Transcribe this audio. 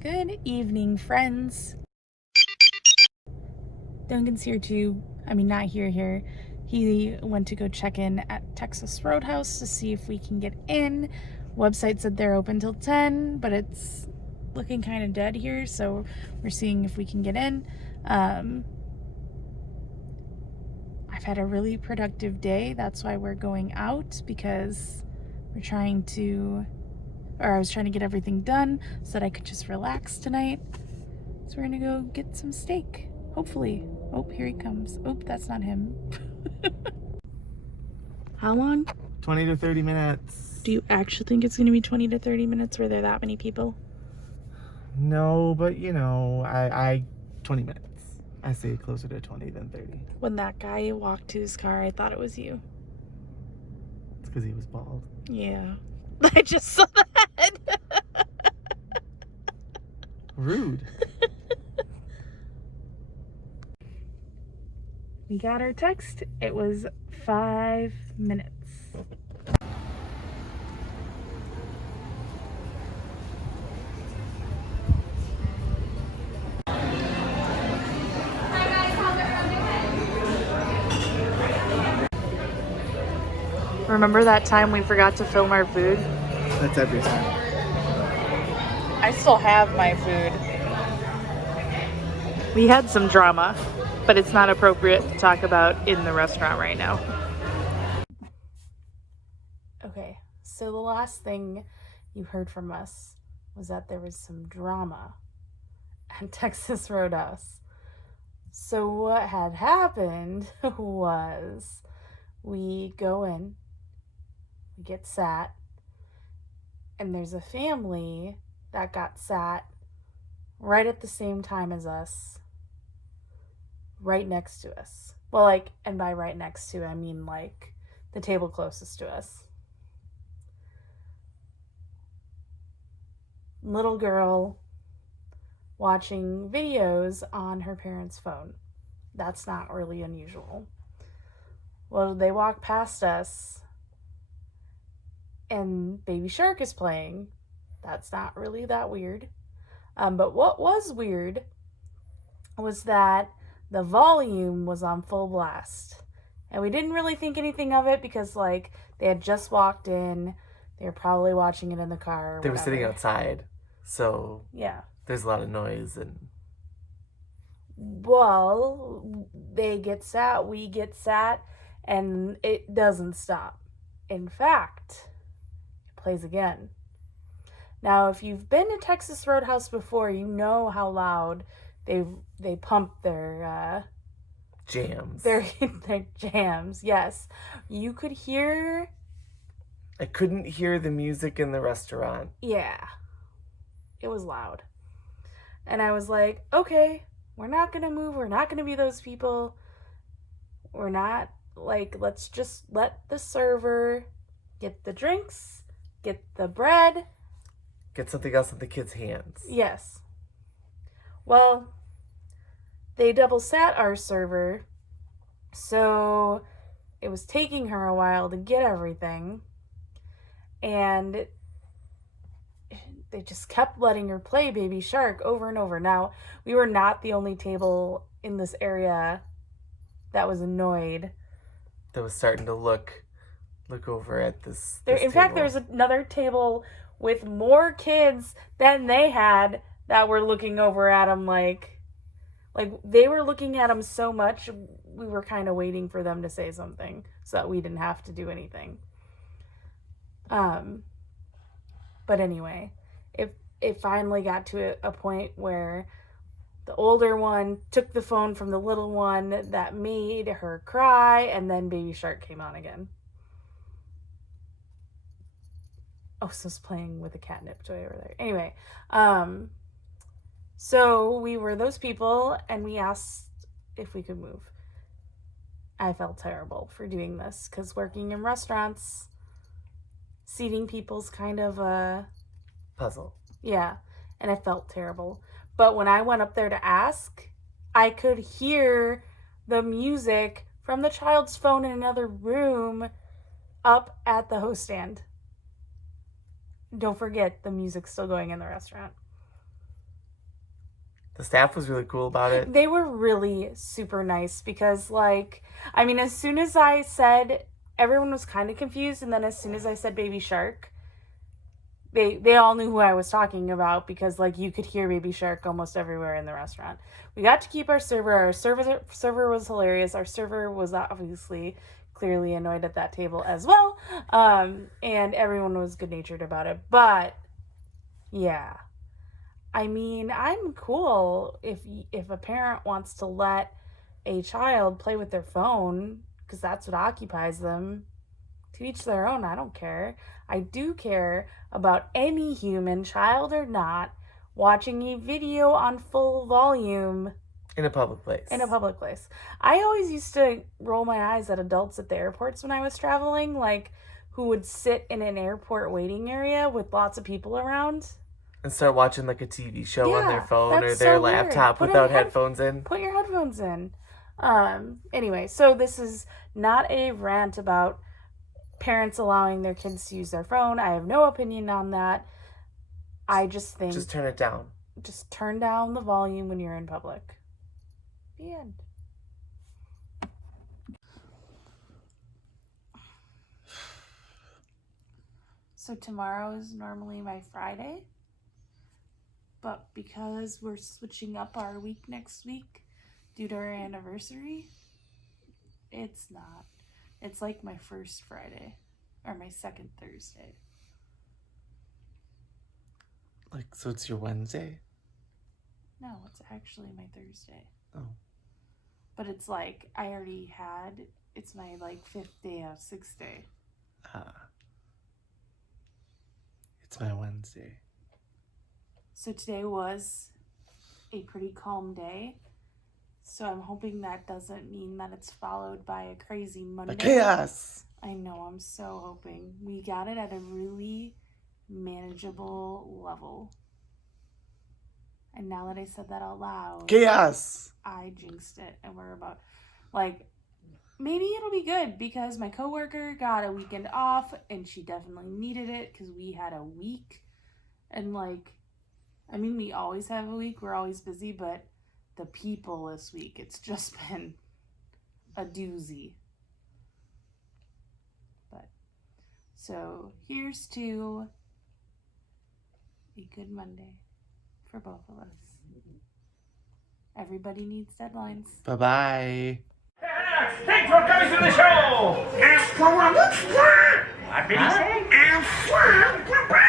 Good evening, friends. Duncan's here too. I mean, not here. He went to go check in at Texas Roadhouse to see if we can get in. Website said they're open till 10, but it's looking kind of dead here, so we're seeing if we can get in. I've had a really productive day. That's why we're going out, because I was trying to get everything done so that I could just relax tonight. So we're gonna go get some steak, hopefully. Oh, here he comes. Oh, that's not him. How long? 20 to 30 minutes. Do you actually think it's gonna be 20 to 30 minutes? Were there that many people? No, but I 20 minutes. I say closer to 20 than 30. When that guy walked to his car, I thought it was you. It's because he was bald. Yeah. I just saw that. Rude. We got our text. It was 5 minutes. Remember that time we forgot to film our food? That's every time. I still have my food. We had some drama, but it's not appropriate to talk about in the restaurant right now. Okay, so the last thing you heard from us was that there was some drama at Texas Roadhouse. So what had happened was we go in, we get sat, and there's a family that got sat right at the same time as us, right next to us. Well, and by right next to, I mean the table closest to us. Little girl watching videos on her parents' phone. That's not really unusual. Well, they walk past us and Baby Shark is playing. That's not really that weird. But what was weird was that the volume was on full blast. And we didn't really think anything of it because, they had just walked in. They were probably watching it in the car. They were sitting outside, so yeah, there's a lot of noise. And well, they get sat, we get sat, and it doesn't stop. In fact, it plays again. Now, if you've been to Texas Roadhouse before, you know how loud they pump their jams. Their jams. Yes, you could hear. I couldn't hear the music in the restaurant. Yeah, it was loud, and I was like, okay, we're not gonna move. We're not gonna be those people. We're not let's just let the server get the drinks, get the bread. Get something else in the kids' hands. Yes. Well, they double sat our server, so it was taking her a while to get everything, and they just kept letting her play Baby Shark over and over. Now, we were not the only table in this area that was annoyed. That was starting to look over at this In fact, there's another table with more kids than they had that were looking over at them like they were looking at them so much, we were kind of waiting for them to say something so that we didn't have to do anything. But anyway, it finally got to a point where the older one took the phone from the little one that made her cry, and then Baby Shark came on again. Oh, so it's playing with a catnip toy over there. Anyway, so we were those people, and we asked if we could move. I felt terrible for doing this, because working in restaurants, seating people's kind of a puzzle. Yeah, and I felt terrible. But when I went up there to ask, I could hear the music from the child's phone in another room up at the host stand. Don't forget, the music's still going in the restaurant. The staff was really cool about it. They were really super nice because, like, I mean, as soon as I said, everyone was kind of confused, and then as soon as I said Baby Shark, they all knew who I was talking about because, like, you could hear Baby Shark almost everywhere in the restaurant. We got to keep our server. Our server was hilarious. Our server was obviously clearly annoyed at that table as well, and everyone was good-natured about it. But yeah, I mean, I'm cool if a parent wants to let a child play with their phone because that's what occupies them. To each their own. I don't care. I do care about any human, child or not, watching a video on full volume In a public place. in a public place. I always used to roll my eyes at adults at the airports when I was traveling, like who would sit in an airport waiting area with lots of people around. And start watching like a TV show on their Yeah, phone or that's their so weird. laptop Put without in head- headphones in. Put your headphones in. Anyway, so this is not a rant about parents allowing their kids to use their phone. I have no opinion on that. I just think Just turn it down. just turn down the volume when you're in public. The end. So tomorrow is normally my Friday, but because we're switching up our week next week due to our anniversary, it's not. It's like my first Friday or my second Thursday. Like, so it's your Wednesday? No, it's actually my Thursday. Oh. But it's like I already had, it's my like 5th day of 6th day. It's my Wednesday. So today was a pretty calm day. So I'm hoping that doesn't mean that it's followed by a crazy Monday. Like chaos! I know, I'm so hoping. We got it at a really manageable level. And now that I said that out loud, Chaos! I jinxed it. And we're about, like, maybe it'll be good because my coworker got a weekend off and she definitely needed it because we had a week. And, like, I mean, we always have a week. We're always busy, but the people this week, it's just been a doozy. But, so here's to a good Monday for both of us. Everybody needs deadlines. Bye-bye. Thanks for coming to the show! What did he say?